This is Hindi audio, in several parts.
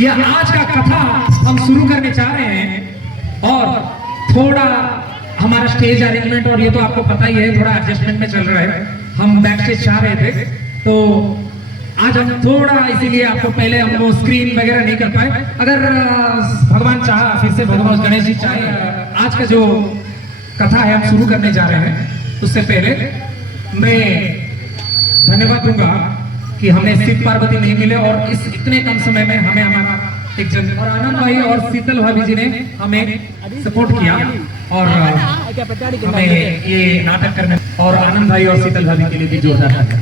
ये आज का कथा हम शुरू करने चाह रहे हैं और थोड़ा हमारा स्टेज अरेंजमेंट और ये तो आपको पता ही है, थोड़ा एडजस्टमेंट में चल रहा है। हम बैक स्टेज चाह रहे थे तो आज हम थोड़ा इसीलिए आपको पहले हम वो स्क्रीन वगैरह नहीं कर पाए। अगर भगवान चाहा, फिर से भगवान गणेश जी चाहे, आज का जो कथा है हम शुरू करने जा रहे हैं उससे पहले मैं धन्यवाद दूंगा कि हमें शिव पार्वती नहीं मिले और इस इतने कम समय में हमें हमारा एक जन और आनंद भाई और शीतल भाभी जी ने हमें सपोर्ट किया और हमें ये नाटक करने और आनंद भाई और शीतल भाभी के लिए भी जोरदार था।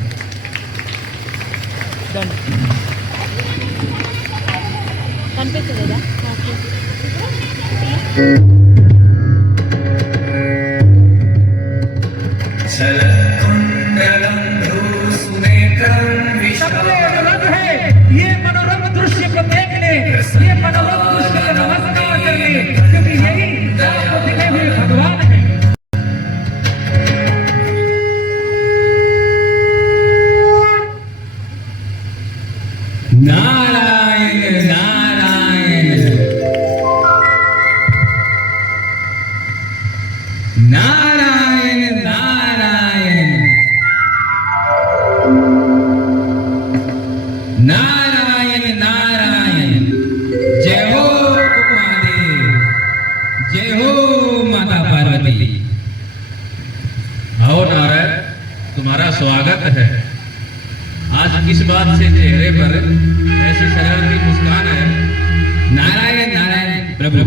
ये मनोरम दृश्य को देखने, ये मनोरम दृश्य को नमस्कार करने, क्योंकि यही आपको दिखे हुए भगवान है। नारायण नारायण नारायण नारायण नारायण नारायण। जय हो महादेव, जय हो माता पार्वती। आओ नारायण, तुम्हारा स्वागत है। आज किस बात से चेहरे पर ऐसी शरारती मुस्कान है? नारायण नारायण प्रभु,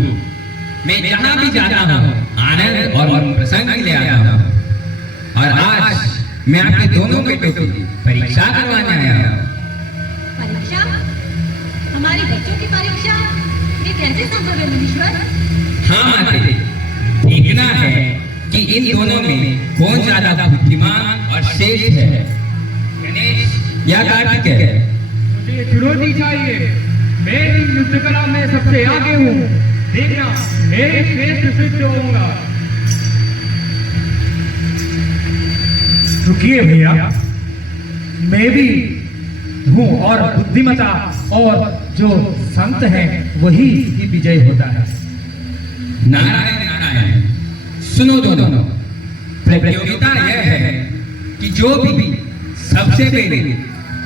मैं जहाँ भी जाता हूँ आनंद और प्रसन्न ले आता हूँ, और आज मैं आपके दोनों बेटों की परीक्षा करवाने आया हूँ। परीक्षा? हमारे बच्चों की परीक्षा? ये कैसे संभव है मुनीश्वर? हाँ माते, देखना है कि इन दोनों में कौन ज्यादा बुद्धिमान और श्रेष्ठ है, गणेश या कार्तिकेय। मुझे चुनौती चाहिए। मैं युद्ध कला में सबसे आगे हूँ, देखना मैं श्रेष्ठ सिद्ध होऊंगा। रुकिए भैया, मैं भी हूँ और बुद्धिमता और जो संत है वही ही विजय होता है। नारायण नारायण, सुनो दोनों, प्रतियोगिता यह है कि जो भी सबसे पहले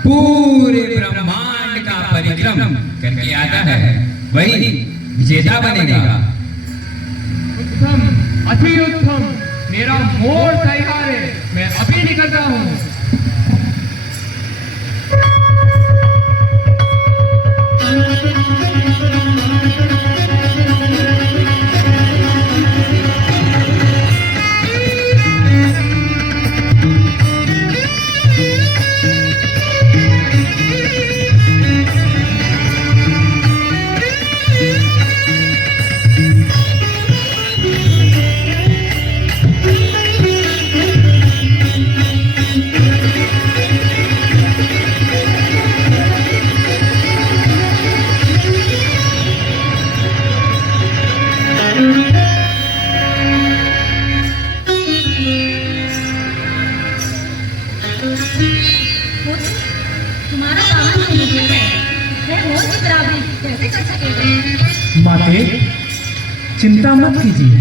पूरे ब्रह्मांड का परिक्रम करके आता है वही विजेता बनेगा। उत्तम, अति उत्तम, मेरा मोड़ तैयार है, मैं अभी निकलता हूँ। तुम्हारा दामन तो मुझे है, मैं मोर की बराबरी कैसे कर सकेगा? माते, चिंता मत कीजिए,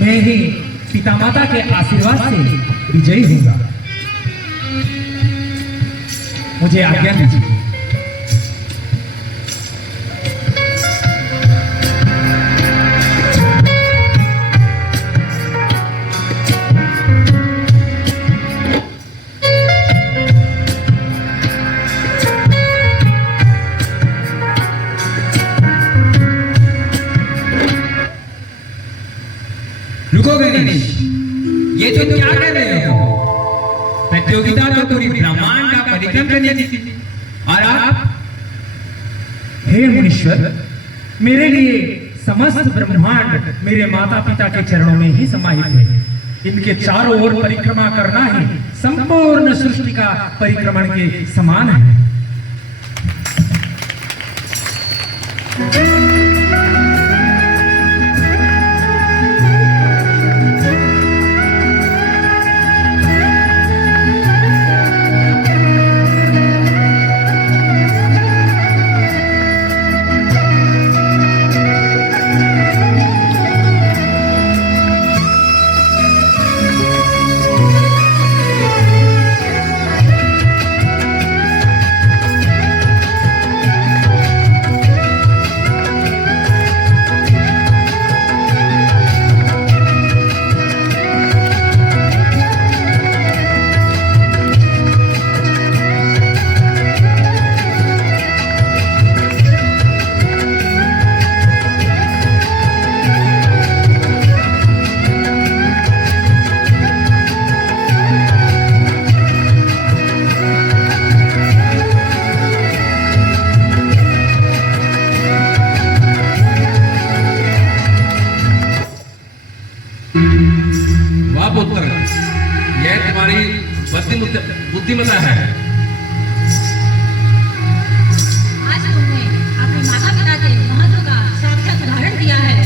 मैं ही पिता माता के आशीर्वाद से विजयी होगा। मुझे आज्ञा दीजिए। रुको गणेश, ये तो क्या कर रहे हो? प्रतियोगिता तो पूरी ब्रह्मांड का परिक्रम करने की थी और आप? हे मुनीश्वर, मेरे लिए समस्त ब्रह्मांड मेरे माता पिता के चरणों में ही समाहित है। इनके चारों ओर परिक्रमा करना ही संपूर्ण सृष्टि का परिक्रमण के समान है। बुद्धिमता है। आज तुमने अपने माता पिता के महत्व का साक्षात उदाहरण दिया है।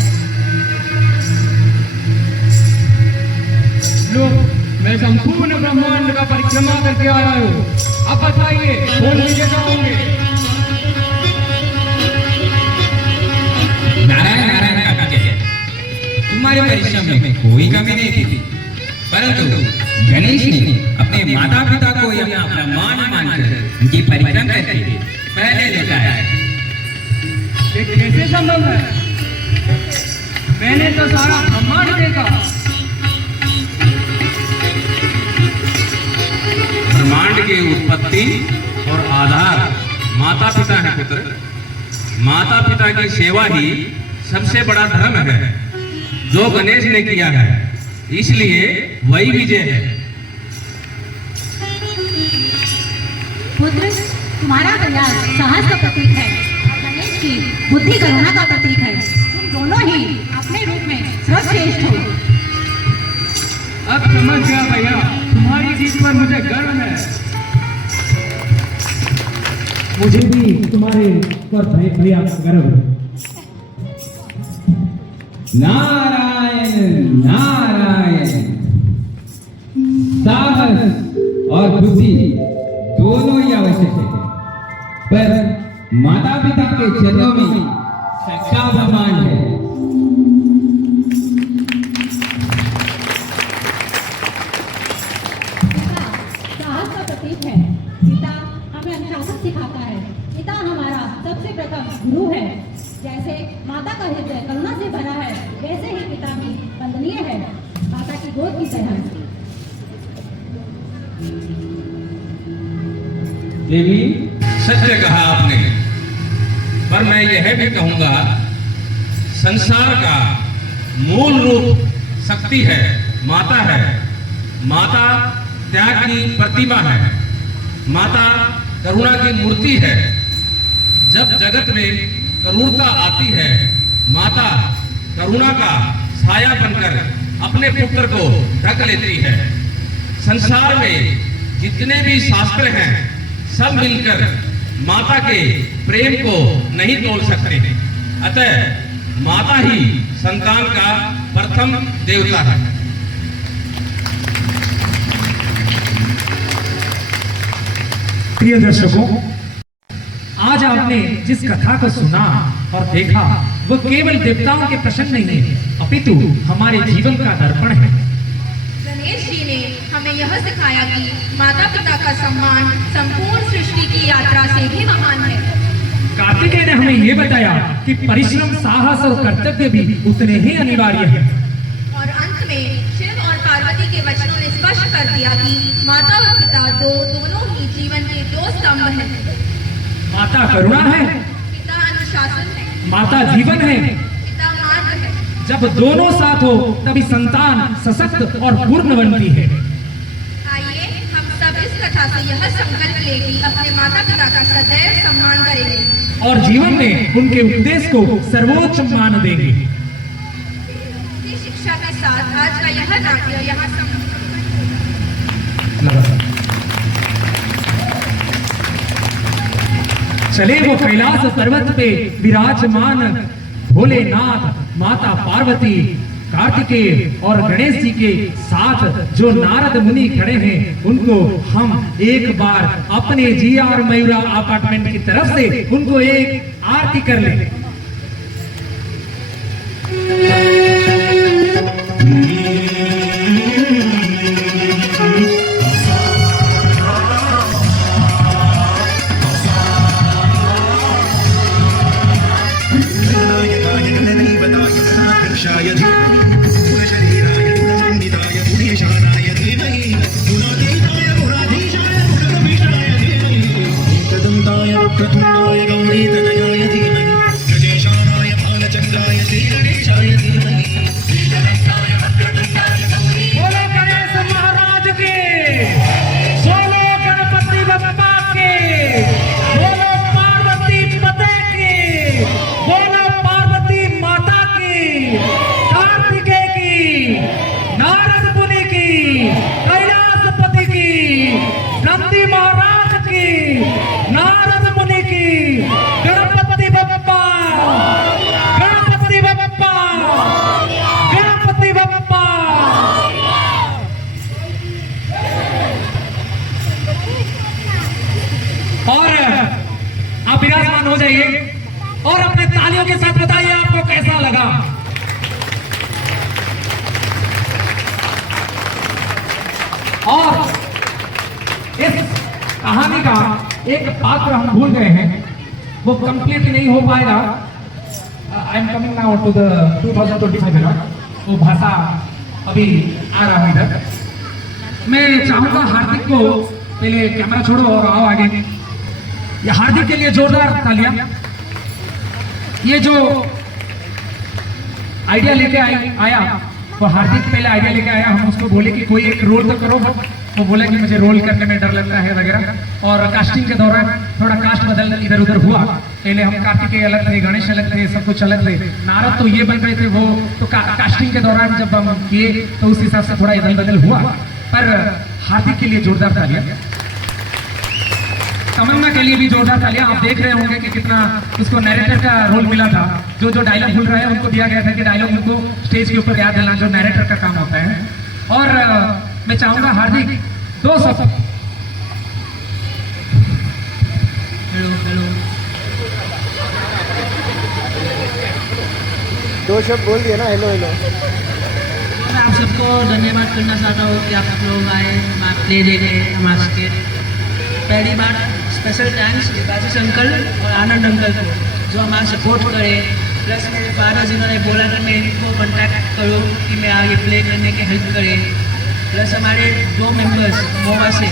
लो, मैं संपूर्ण ब्रह्मांड का परिक्रमा करके आया हूँ। अब बताइए कौन लीजिए जाओगे? नारायण नारायण का विजय, तुम्हारे परिश्रम में कोई कमी नहीं थी, परंतु गणेश ने अपने माता पिता को यहाँ ब्रह्मांड मानकर उनकी परिक्रम करके पहले लौटाया है। ये कैसे संभव है? मैंने तो सारा ब्रह्मांड देखा। ब्रह्मांड की उत्पत्ति और आधार माता पिता है पुत्र। माता पिता की सेवा ही सबसे बड़ा धर्म है जो गणेश ने किया है, इसलिए वही विजय है। पुत्र, तुम्हारा प्रयास साहस का प्रतीक है और गणेश की बुद्धि करुणा का प्रतीक है। तुम दोनों ही अपने रूप में सर्वश्रेष्ठ हो। अब समझ गया भैया, तुम्हारी जीत पर मुझे गर्व है। मुझे भी तुम्हारे पर भैया गर्व है। नारायण नारायण, साहस और बुद्धि दोनों ही आवश्यक है, पर माता पिता के चरणों में सच्चा ब्रह्मांड है। साहस का प्रतीक है। पिता हमें अनुशासन सिखाता है। पिता हमारा सबसे प्रथम गुरु है। जैसे माता का हृदय करुणा से भरा है, वैसे ही पिता भी वंदनीय है, माता की गोद की तरह। देवी, सत्य कहा आपने, पर मैं यह भी कहूंगा, संसार का मूल रूप शक्ति है, माता है। माता त्याग की प्रतिभा है, माता करुणा की मूर्ति है। जब जगत में करुणता आती है, माता करुणा का साया बनकर अपने पुत्र को ढक लेती है। संसार में जितने भी शास्त्र हैं, सब मिलकर माता के प्रेम को नहीं तोल सकते। अतः माता ही संतान का प्रथम देवता है। प्रिय दर्शकों, आज आपने जिस कथा को सुना और देखा, वो केवल देवताओं के प्रश्न नहीं है, अपितु हमारे जीवन का दर्पण है। गणेश जी ने हमें यह सिखाया कि माता पिता का सम्मान संपूर्ण सृष्टि की यात्रा से भी महान है। कार्तिकेय ने हमें ये बताया कि परिश्रम, साहस और कर्तव्य भी उतने ही अनिवार्य है। और अंत में शिव और पार्वती के वचनों ने स्पष्ट कर दिया कि माता और पिता दोनों ही जीवन के दो स्तंभ हैं। माता करुणा है, पिता अनुशासन है, माता जीवन है। पिता मार्ग है। जब दोनों साथ हो तभी संतान सशक्त और पूर्ण बनती है। आइए हम सब इस कथा से यह संकल्प ले कि अपने माता पिता का सदैव सम्मान करेंगे और जीवन में उनके उपदेश को सर्वोच्च मान देंगे। इसी शिक्षा के साथ आज का यह नाट्य यहाँ समाप्त। चले वो कैलाश पर्वत पे विराजमान भोलेनाथ, माता पार्वती, कार्तिकेय और गणेश जी के साथ जो नारद मुनि खड़े हैं, उनको हम एक बार अपने GR मयूरा अपार्टमेंट की तरफ से उनको एक आरती कर लें। प्रथुनाय गौरीतनयाय धीमहि गजेशानाय भालचन्द्राय श्रीगणेशाय धीमहि बोलो गणेश महाराज के, बोलो गणपति बप्पा के, बोलो पार्वती पते के, बोलो पार्वती माता की, कार्तिकेय की, नारद मुनि की, कैलाशपति की, हो जाइए और अपने तालियों के साथ बताइए आपको कैसा लगा। और इस कहानी का एक पात्र हम भूल गए हैं, वो कंप्लीट नहीं हो पाएगा। I am coming now to the 2025 era, वो भाषा अभी आ रहा है इधर। मैं चाहूंगा हार्दिक को, पहले कैमरा छोड़ो और आओ आगे। ये हार्दिक के लिए जोरदार तालियां। ये जो आइडिया लेके आया तो हार्दिक पहले आइडिया लेके आया, हम उसको बोले कि कोई एक रोल तो करो, वो बोला कि मुझे रोल करने में डर लगता है वगैरह। और कास्टिंग के दौरान थोड़ा कास्ट बदल इधर उधर हुआ। पहले हम कार्तिकेय अलग थे, गणेश अलग थे, सब कुछ अलग थे। नारद तो ये बन रहे थे, वो तो कास्टिंग के दौरान जब हम किए तो उस हिसाब से थोड़ा इधर बदल हुआ। पर हार्दिक के लिए जोरदार तालियां, तमन्ना के लिए भी जोरदार तालियां। आप देख रहे होंगे कि कितना उसको नैरेटर का रोल मिला था। जो जो डायलॉग भूल रहा है उनको दिया गया था कि डायलॉग उनको स्टेज के ऊपर याद दिलाना, जो नैरेटर का काम होता है। और मैं चाहूंगा हार्दिक 2 शब्द। हेलो हेलो, 2 शब्द बोल दिए ना, हेलो हेलो। मैं आप सबको धन्यवाद करना चाहता हूँ कि आप लोग आए, हमारा प्ले देखे, हमारे के पहली बार स्पेशल थैंक्स देवाशीष अंकल और आनंद अंकल को, जो हमारा सपोर्ट करे। प्लस मेरे फादर जिन्होंने बोला कि मैं इनको कॉन्टैक्ट करूँ कि मैं आगे प्ले करने के हेल्प करे। प्लस हमारे 2 मेंबर्स मोवा से,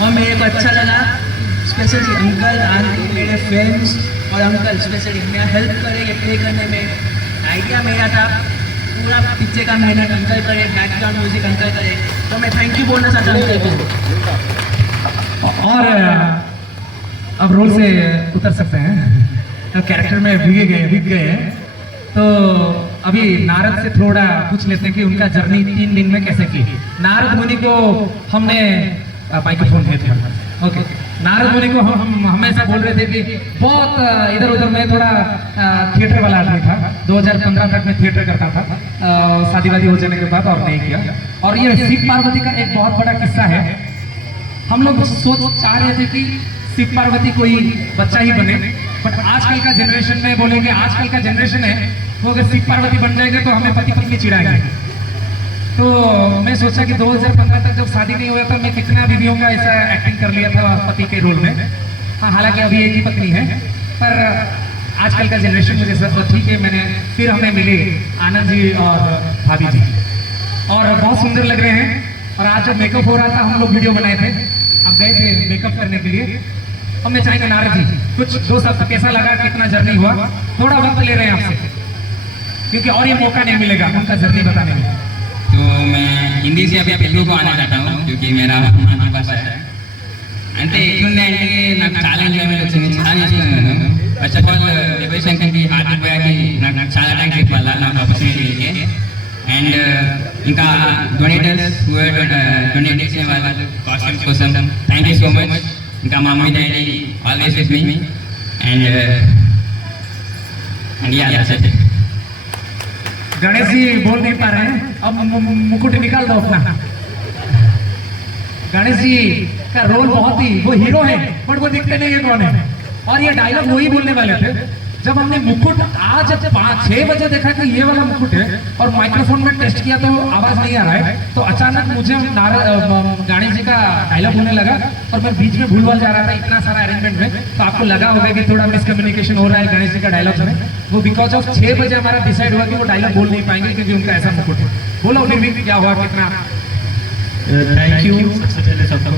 और मेरे को अच्छा लगा स्पेशली अंकल, आंटी, मेरे फ्रेंड्स और अंकल स्पेशली मेरा हेल्प करे ये प्ले करने में। आइडिया मेरा था, पूरा पीछे का मेहनत अंकल करे, बैकग्राउंड म्यूजिक अंकल करे, तो मैं थैंक यू बोलना चाहता हूँ अंकल को। और अब रोल से उतर सकते हैं, तो कैरेक्टर में बिक गए हैं। तो अभी नारद से थोड़ा पूछ लेते हैं कि उनका जर्नी 3 दिन में कैसे की। नारद मुनि को हमने माइक्रोफोन दे दिया। ओके, नारद मुनि को हम हमेशा बोल रहे थे कि बहुत इधर उधर में थोड़ा थिएटर वाला आदमी था। 2015 तक मैं थिएटर करता था, शादी वादी हो जाने के बाद और नहीं किया। और ये शिव पार्वती का एक बहुत बड़ा किस्सा है। हम लोग चाह रहे थे कि शिव पार्वती कोई बच्चा ही बने, बट आजकल का जनरेशन में बोलेंगे, आजकल का जनरेशन है वो अगर शिव पार्वती बन जाएगा तो हमें पति पत्नी चिढ़ाएंगे। तो मैं सोचा कि 2015 तक जब शादी नहीं हुआ था, मैं कितना बीवियों का ऐसा एक्टिंग कर लिया था पति के रोल में। हाँ, हालांकि अभी एक ही पत्नी है, पर आजकल का जनरेशन मुझे सब ठीक है। मैंने फिर हमें मिले आनंद जी और भाभी जी, और बहुत सुंदर लग रहे हैं। और आज जब मेकअप हो रहा था, हम लोग वीडियो बनाए थे, अब गए थे मेकअप करने के लिए। अब मैं चाहेंगे नारद जी कुछ 2 शब्द, कैसा लगा, कितना जर्नी हुआ, थोड़ा वक्त ले रहे हैं आपसे, क्योंकि और ये मौका नहीं मिलेगा उनका जर्नी बताने में। तो मैं हिंदी से अभी तेलुगु को आना चाहता हूँ, क्योंकि मेरा मातृभाषा है। అంటే ఎట్లుండే అంటే నాకు చాలా ఎంజాయ్మెంట్ వచ్చింది, చాలా నేర్చుకున్నాను. ఫస్ట్ ఆఫ్ ఆల్ వివేక్ శంకర్కి, హార్దిక్ భయ్యాకి నాకు చాలా థ్యాంక్స్ చెప్పాలి నాకు ఆపర్చునిటీ ఇచ్చి. అండ్ ఇంకా డొనేటర్స్ డొనేట్ చేసే వాళ్ళు కాస్ట్యూమ్స్ కోసం థ్యాంక్ యూ సో మచ్. ఇంకా మా mummy daddy always with me. And ya that's it. Ganesh ji बोल नहीं पा रहे हैं, अब मुकुट निकाल दो अपना। गणेश जी का रोल बहुत ही, वो हीरो है बट वो दिखते नहीं है कौन है। और ये डायलॉग वही बोलने वाले थे जब हमने मुकुट आज 5-6 बजे देखा कि ये वाला मुकुट है, और माइक्रोफोन में टेस्ट किया तो आवाज नहीं आ रहा है। तो अचानक मुझे गणेश जी का डायलॉग होने लगा और मैं बीच में भूल जा रहा था इतना सारा अरेंजमेंट में। तो आपको लगा होगा कि थोड़ा मिसकम्युनिकेशन हो रहा है गणेश जी का डायलॉग में। वो बिकॉज ऑफ 6 बजे हमारा डिसाइड हुआ कि वो डायलॉग बोल नहीं पाएंगे क्योंकि उनका ऐसा मुकुट है। बोलो निर्मित, क्या हुआ, कितना? थैंक यू सबसे पहले सबको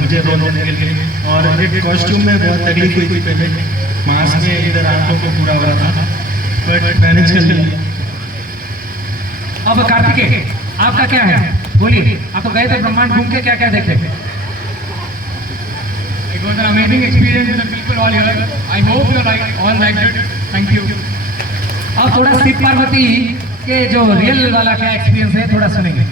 मुझे रोल देने के लिए। और एक कॉस्ट्यूम में बहुत तकलीफ हुई थी पहले, मास्क में इधर आंखों को पूरा हो रहा था, बट मैनेज कर लिया। अब कार्तिकेय आपका क्या है, बोलिए। आप तो गए थे ब्रह्मांड घूम के, क्या क्या देखे? It was an amazing experience with the people all here. I hope you all liked it. Thank you. अब थोड़ा शिव पार्वती के जो रियल वाला क्या एक्सपीरियंस है थोड़ा सुनेंगे।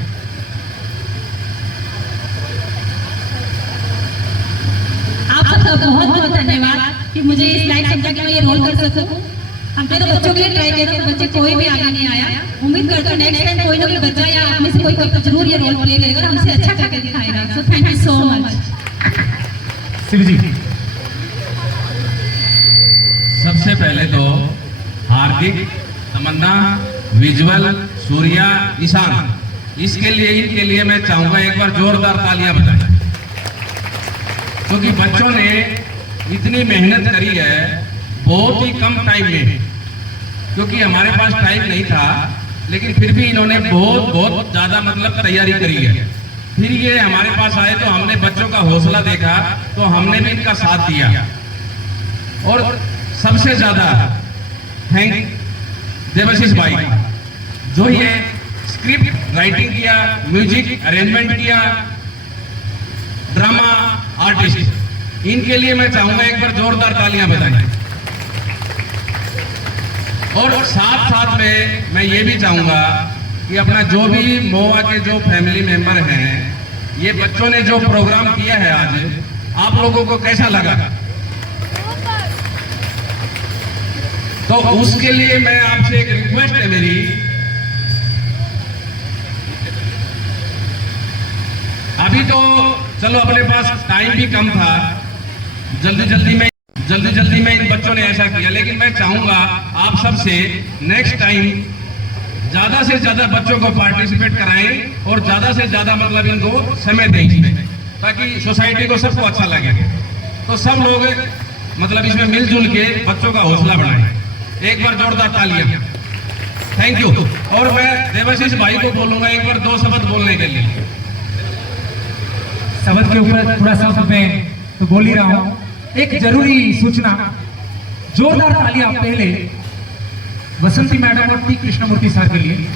आप सबका बहुत बहुत धन्यवाद कि मुझे इस लायक समझा कि मैं ये रोल कर सकूं। हमने तो बच्चों के लिए ट्राई किया था, बच्चे कोई भी आगे नहीं आया। उम्मीद करते हैं नेक्स्ट टाइम कोई ना कोई बच्चा या आप में से कोई जरूर ये रोल प्ले करेगा और हमसे अच्छा करके दिखाएगा। So thank you so much. Shiv ji. सबसे पहले तो हार्दिक, तमन्ना, विजुअल, सूर्या, ईशान, इसके लिए इनके लिए मैं चाहूंगा एक बार जोरदार तालियां बजाएं, क्योंकि बच्चों ने इतनी मेहनत करी है बहुत ही कम टाइम में, क्योंकि हमारे पास टाइम नहीं था, लेकिन फिर भी इन्होंने बहुत ज्यादा मतलब तैयारी करी है। फिर ये हमारे पास आए तो हमने बच्चों का हौसला देखा, तो हमने भी इनका साथ दिया। और सबसे ज्यादा थैंक देवाशीष भाई, जो ये स्क्रिप्ट राइटिंग किया, म्यूजिक अरेंजमेंट किया, ड्रामा आर्टिस्ट, इनके लिए मैं चाहूंगा एक बार जोरदार तालियां बजाएं। और साथ साथ में मैं ये भी चाहूंगा कि अपना जो भी मोआ के जो फैमिली मेंबर हैं, ये बच्चों ने जो प्रोग्राम किया है आज, आप लोगों को कैसा लगा? तो उसके लिए मैं आपसे एक रिक्वेस्ट है मेरी, अभी तो चलो अपने पास टाइम भी कम था, जल्दी जल्दी में इन बच्चों ने ऐसा किया, लेकिन मैं चाहूंगा आप सबसे नेक्स्ट टाइम ज्यादा से ज्यादा बच्चों को पार्टिसिपेट कराएं और ज्यादा से ज्यादा मतलब इनको समय दें इसमें, ताकि सोसाइटी को सबको अच्छा लगे। तो सब लोग मतलब इसमें मिलजुल के बच्चों का हौसला बढ़ाएं। एक बार जोरदार तालियां। Thank you. और मैं देवाशीष भाई को बोलूंगा एक बार 2 शब्द बोलने के लिए। शब्द के ऊपर थोड़ा सा मैं तो बोल ही रहा हूं। एक जरूरी सूचना, जोरदार तालियां पहले वसंती मैडम और टी कृष्णमूर्ति सर के लिए,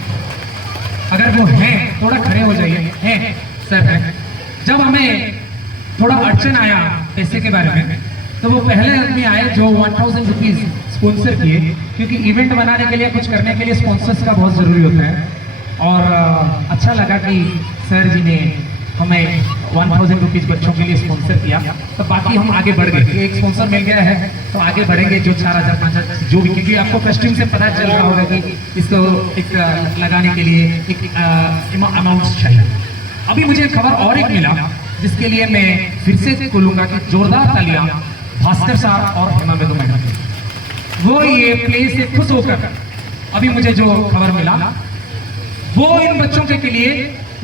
अगर वो हैं थोड़ा खड़े हो जाइए। हैं सर हैं। जब हमें थोड़ा अड़चन आया पैसे के बारे में, तो वो पहले आदमी आए जो 1000 रुपीज स्पॉन्सर किए, क्योंकि इवेंट बनाने के लिए कुछ करने के लिए स्पॉन्सर्स का बहुत जरूरी होता है। और अच्छा लगा कि सर जी ने हमें 1000 रुपीज बच्चों के लिए स्पॉन्सर किया, तो बाकी हम आगे बढ़ गए। एक स्पॉन्सर मिल गया है तो आगे बढ़ेंगे, जो 4000 5000 जो भी, क्योंकि आपको कस्टम से पता चल रहा होगा कि इसको एक लगाने के लिए एक अमाउंट चाहिए। अभी मुझे खबर और एक मिला, जिसके लिए मैं फिर से बोलूंगा कि जोरदार तालियां भास्कर साहब और हेमा बेदू मैडम। वो ये प्ले से खुश होकर अभी मुझे जो खबर मिला, वो इन बच्चों के लिए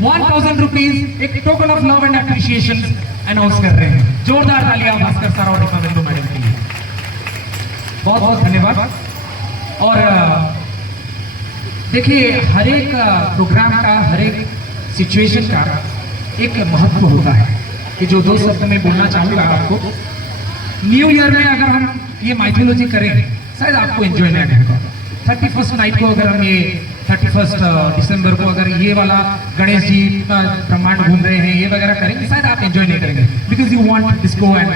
1000 रुपीज एक token of love and appreciation announce कर रहे हैं। जोरदार तालियां भास्कर सर और हेमा बेदू मैडम के लिए। बहुत बहुत धन्यवाद। और देखिए, हर एक प्रोग्राम का, हर एक सिचुएशन का एक महत्व होता है, कि जो 2 शब्द में बोलना चाहूंगा आपको। न्यू ईयर में अगर हम ये माइथोलॉजी करें, शायद आपको एंजॉय नहीं आएगा। 31st नाइट को अगर हम ये 31 दिसंबर को अगर ये वाला गणेश जी ब्रह्मांड घूम रहे हैं, ये वगैरह करेंगे, शायद आप एंजॉय नहीं करेंगे, because you want disco and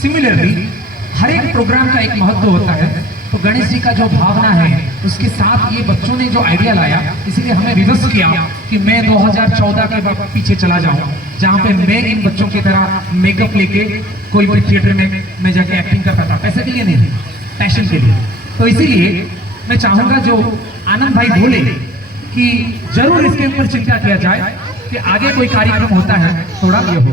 similarly हर एक प्रोग्राम का एक महत्व होता है। तो गणेश जी का जो भावना है, उसके साथ ये बच्चों ने जो आइडिया लाया, इसलिए हमें रिवर्स किया कि मैं 2014 के पीछे चला जाऊं, जहां पे मैं इन बच्चों की तरह मेकअप लेके कोई भी थिएटर में मैं जाके एक्टिंग करता था, पैसे के लिए नहीं, पैशन के लिए। तो इसीलिए मैं चाहूंगा जो आनंद भाई बोले कि जरूर इसके ऊपर चिंता किया जाए कि आगे कोई कार्यक्रम होता है, थोड़ा ये हो।